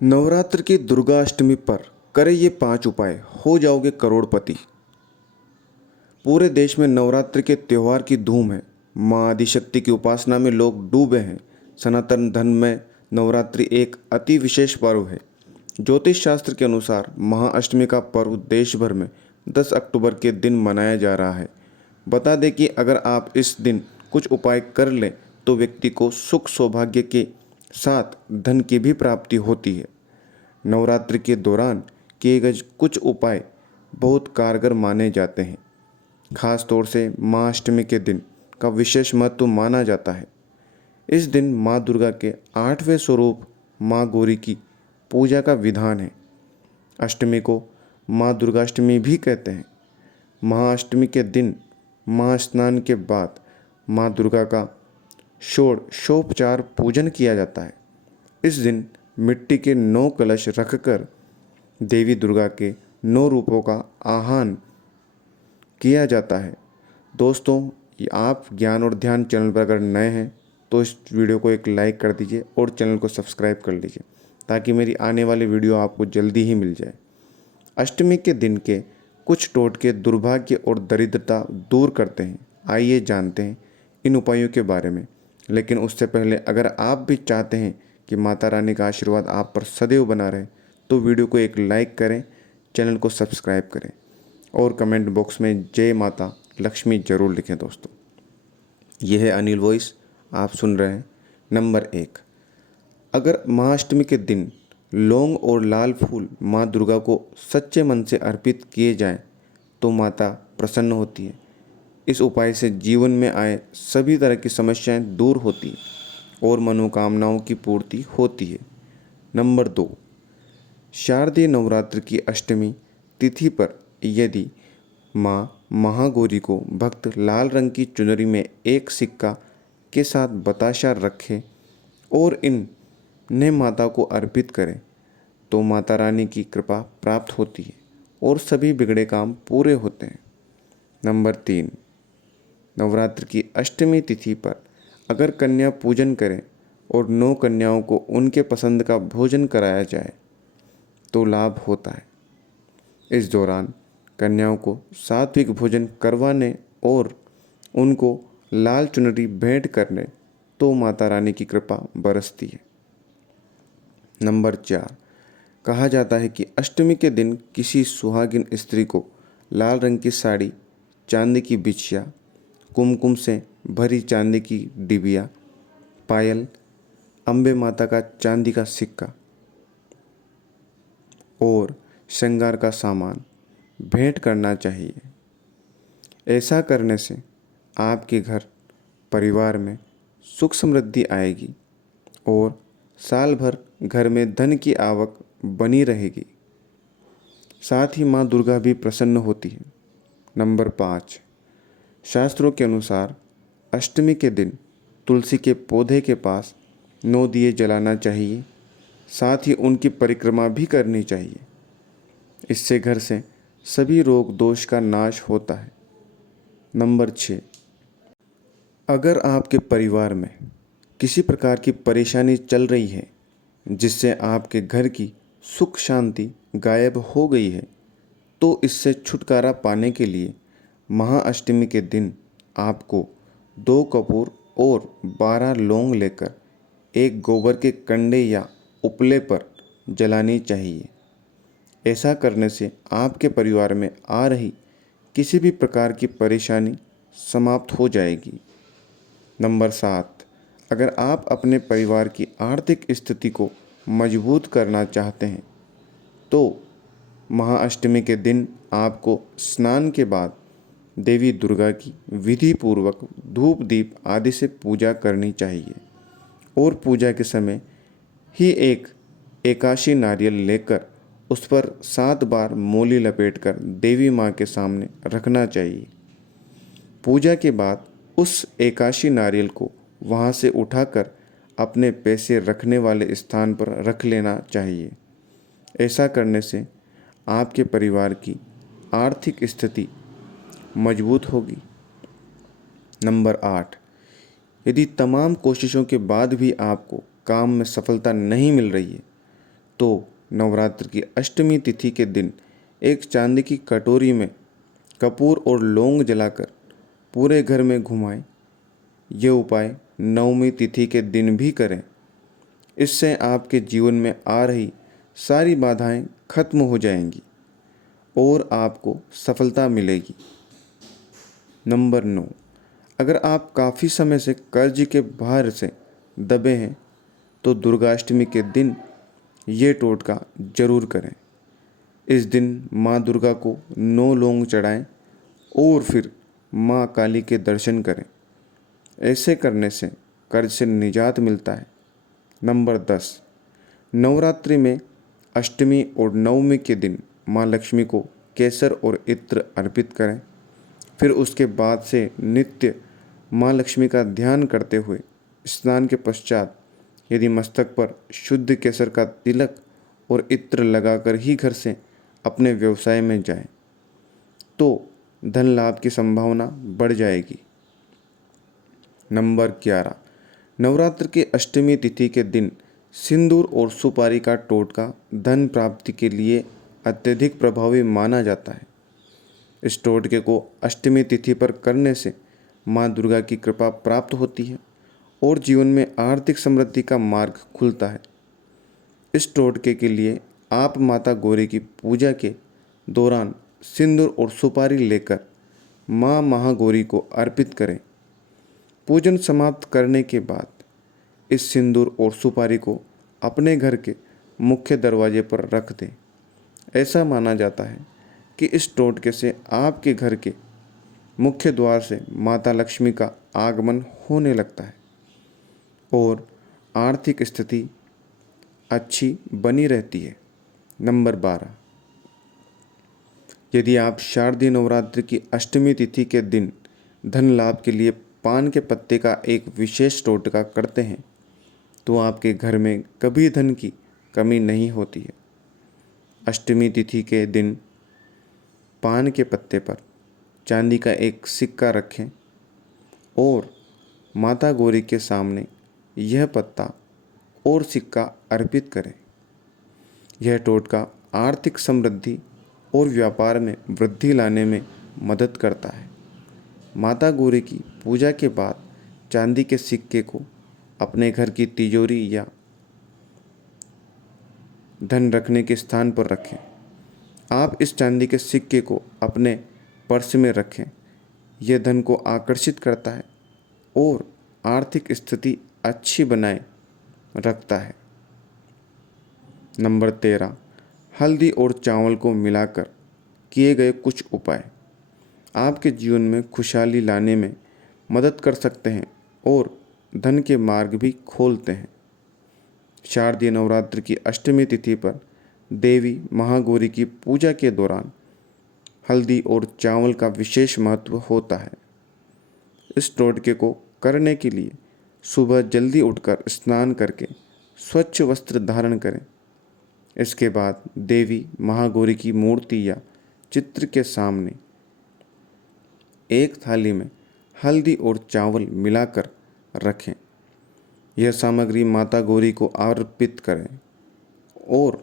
नवरात्र की दुर्गा अष्टमी पर करें ये 5 उपाय, हो जाओगे करोड़पति। पूरे देश में नवरात्र के त्यौहार की धूम है। माँ आदिशक्ति की उपासना में लोग डूबे हैं। सनातन धर्म में नवरात्रि एक अति विशेष पर्व है। ज्योतिष शास्त्र के अनुसार महाअष्टमी का पर्व देश भर में 10 अक्टूबर के दिन मनाया जा रहा है। बता दें कि अगर आप इस दिन कुछ उपाय कर लें तो व्यक्ति को सुख सौभाग्य के साथ धन की भी प्राप्ति होती है। नवरात्रि के दौरान किए गए कुछ उपाय बहुत कारगर माने जाते हैं। खास तौर से माँ अष्टमी के दिन का विशेष महत्व माना जाता है। इस दिन माँ दुर्गा के 8वें स्वरूप माँ गौरी की पूजा का विधान है। अष्टमी को माँ दुर्गाष्टमी भी कहते हैं। महाअष्टमी के दिन महास्नान के बाद माँ दुर्गा का षोडशोपचार पूजन किया जाता है। इस दिन मिट्टी के 9 कलश रखकर देवी दुर्गा के 9 रूपों का आह्वान किया जाता है। दोस्तों, आप ज्ञान और ध्यान चैनल पर अगर नए हैं तो इस वीडियो को एक लाइक कर दीजिए और चैनल को सब्सक्राइब कर लीजिए ताकि मेरी आने वाली वीडियो आपको जल्दी ही मिल जाए। अष्टमी के दिन के कुछ टोटके दुर्भाग्य और दरिद्रता दूर करते हैं। आइए जानते हैं इन उपायों के बारे में। लेकिन उससे पहले अगर आप भी चाहते हैं कि माता रानी का आशीर्वाद आप पर सदैव बना रहे तो वीडियो को एक लाइक करें, चैनल को सब्सक्राइब करें और कमेंट बॉक्स में जय माता लक्ष्मी ज़रूर लिखें। दोस्तों, यह है अनिल वॉइस, आप सुन रहे हैं। नंबर 1, अगर महाअष्टमी के दिन लौंग और लाल फूल माँ दुर्गा को सच्चे मन से अर्पित किए जाएं तो माता प्रसन्न होती है। इस उपाय से जीवन में आए सभी तरह की समस्याएं दूर होती हैं और मनोकामनाओं की पूर्ति होती है। नंबर 2, शारदीय नवरात्र की अष्टमी तिथि पर यदि माँ महागौरी को भक्त लाल रंग की चुनरी में एक सिक्का के साथ बताशा रखे और इन्हें माता को अर्पित करें तो माता रानी की कृपा प्राप्त होती है और सभी बिगड़े काम पूरे होते हैं। नंबर 3, नवरात्र की अष्टमी तिथि पर अगर कन्या पूजन करें और 9 कन्याओं को उनके पसंद का भोजन कराया जाए तो लाभ होता है। इस दौरान कन्याओं को सात्विक भोजन करवाने और उनको लाल चुनरी भेंट करने तो माता रानी की कृपा बरसती है। नंबर 4, कहा जाता है कि अष्टमी के दिन किसी सुहागिन स्त्री को लाल रंग की साड़ी, चांदी की बिछिया, कुमकुम से भरी चांदी की डिबिया, पायल, अम्बे माता का चांदी का सिक्का और श्रृंगार का सामान भेंट करना चाहिए। ऐसा करने से आपके घर परिवार में सुख समृद्धि आएगी और साल भर घर में धन की आवक बनी रहेगी। साथ ही माँ दुर्गा भी प्रसन्न होती है। नंबर 5, शास्त्रों के अनुसार अष्टमी के दिन तुलसी के पौधे के पास 9 दिए जलाना चाहिए। साथ ही उनकी परिक्रमा भी करनी चाहिए। इससे घर से सभी रोग दोष का नाश होता है। नंबर 6, अगर आपके परिवार में किसी प्रकार की परेशानी चल रही है जिससे आपके घर की सुख शांति गायब हो गई है तो इससे छुटकारा पाने के लिए महाअष्टमी के दिन आपको 2 कपूर और 12 लौंग लेकर एक गोबर के कंडे या उपले पर जलानी चाहिए। ऐसा करने से आपके परिवार में आ रही किसी भी प्रकार की परेशानी समाप्त हो जाएगी। नंबर 7, अगर आप अपने परिवार की आर्थिक स्थिति को मजबूत करना चाहते हैं तो महाअष्टमी के दिन आपको स्नान के बाद देवी दुर्गा की विधि पूर्वक धूप दीप आदि से पूजा करनी चाहिए और पूजा के समय ही एक एकाशी नारियल लेकर उस पर 7 बार मोली लपेटकर देवी माँ के सामने रखना चाहिए। पूजा के बाद उस एकाशी नारियल को वहाँ से उठाकर अपने पैसे रखने वाले स्थान पर रख लेना चाहिए। ऐसा करने से आपके परिवार की आर्थिक स्थिति मजबूत होगी। नंबर 8, यदि तमाम कोशिशों के बाद भी आपको काम में सफलता नहीं मिल रही है तो नवरात्र की अष्टमी तिथि के दिन एक चांदी की कटोरी में कपूर और लौंग जलाकर पूरे घर में घुमाएं। ये उपाय नवमी तिथि के दिन भी करें। इससे आपके जीवन में आ रही सारी बाधाएं खत्म हो जाएंगी और आपको सफलता मिलेगी। नंबर 9, अगर आप काफ़ी समय से कर्ज के भार से दबे हैं तो दुर्गाष्टमी के दिन ये टोटका जरूर करें। इस दिन माँ दुर्गा को 9 लौंग चढ़ाएं और फिर माँ काली के दर्शन करें। ऐसे करने से कर्ज से निजात मिलता है। नंबर 10, नवरात्रि में अष्टमी और नवमी के दिन माँ लक्ष्मी को केसर और इत्र अर्पित करें। फिर उसके बाद से नित्य माँ लक्ष्मी का ध्यान करते हुए स्नान के पश्चात यदि मस्तक पर शुद्ध केसर का तिलक और इत्र लगाकर ही घर से अपने व्यवसाय में जाएं, तो धन लाभ की संभावना बढ़ जाएगी। नंबर 11, नवरात्र की अष्टमी तिथि के दिन सिंदूर और सुपारी का टोटका धन प्राप्ति के लिए अत्यधिक प्रभावी माना जाता है। इस टोटके को अष्टमी तिथि पर करने से माँ दुर्गा की कृपा प्राप्त होती है और जीवन में आर्थिक समृद्धि का मार्ग खुलता है। इस टोटके के लिए आप माता गौरी की पूजा के दौरान सिंदूर और सुपारी लेकर माँ महागौरी को अर्पित करें। पूजन समाप्त करने के बाद इस सिंदूर और सुपारी को अपने घर के मुख्य दरवाजे पर रख दें। ऐसा माना जाता है कि इस टोटके से आपके घर के मुख्य द्वार से माता लक्ष्मी का आगमन होने लगता है और आर्थिक स्थिति अच्छी बनी रहती है। नंबर 12, यदि आप शारदीय नवरात्रि की अष्टमी तिथि के दिन धन लाभ के लिए पान के पत्ते का एक विशेष टोटका करते हैं तो आपके घर में कभी धन की कमी नहीं होती है। अष्टमी तिथि के दिन पान के पत्ते पर चांदी का एक सिक्का रखें और माता गौरी के सामने यह पत्ता और सिक्का अर्पित करें। यह टोटका आर्थिक समृद्धि और व्यापार में वृद्धि लाने में मदद करता है। माता गौरी की पूजा के बाद चांदी के सिक्के को अपने घर की तिजोरी या धन रखने के स्थान पर रखें। आप इस चांदी के सिक्के को अपने पर्स में रखें। यह धन को आकर्षित करता है और आर्थिक स्थिति अच्छी बनाए रखता है। नंबर 13, हल्दी और चावल को मिलाकर किए गए कुछ उपाय आपके जीवन में खुशहाली लाने में मदद कर सकते हैं और धन के मार्ग भी खोलते हैं। शारदीय नवरात्र की अष्टमी तिथि पर देवी महागौरी की पूजा के दौरान हल्दी और चावल का विशेष महत्व होता है। इस टोटके को करने के लिए सुबह जल्दी उठकर स्नान करके स्वच्छ वस्त्र धारण करें। इसके बाद देवी महागौरी की मूर्ति या चित्र के सामने एक थाली में हल्दी और चावल मिलाकर रखें। यह सामग्री माता गौरी को अर्पित करें और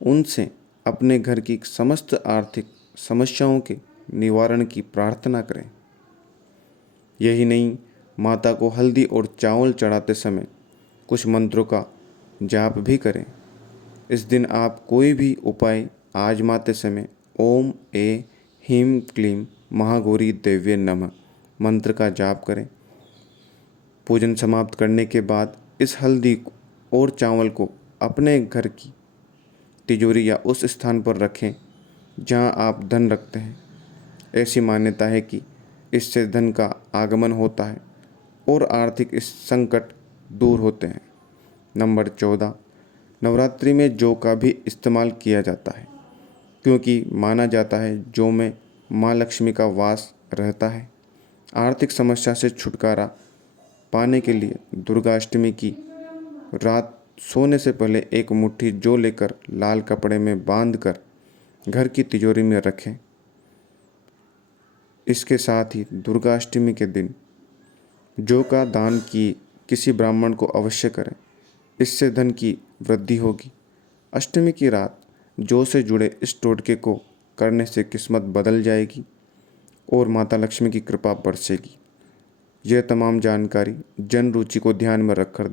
उनसे अपने घर की समस्त आर्थिक समस्याओं के निवारण की प्रार्थना करें। यही नहीं, माता को हल्दी और चावल चढ़ाते समय कुछ मंत्रों का जाप भी करें। इस दिन आप कोई भी उपाय आजमाते समय ओम ए ह्रीं क्लीं महागौरी देव्ये नमः मंत्र का जाप करें। पूजन समाप्त करने के बाद इस हल्दी और चावल को अपने घर की तिजोरी या उस स्थान पर रखें जहां आप धन रखते हैं। ऐसी मान्यता है कि इससे धन का आगमन होता है और आर्थिक इस संकट दूर होते हैं। नंबर 14, नवरात्रि में जौ का भी इस्तेमाल किया जाता है क्योंकि माना जाता है जौ में माँ लक्ष्मी का वास रहता है। आर्थिक समस्या से छुटकारा पाने के लिए दुर्गाष्टमी की रात सोने से पहले एक मुट्ठी जौ लेकर लाल कपड़े में बांधकर घर की तिजोरी में रखें। इसके साथ ही दुर्गाष्टमी के दिन जौ का दान किसी ब्राह्मण को अवश्य करें। इससे धन की वृद्धि होगी अष्टमी की रात जौ से जुड़े इस टोटके को करने से किस्मत बदल जाएगी और माता लक्ष्मी की कृपा बरसेगी। यह तमाम जानकारी जन रुचि को ध्यान में रखकर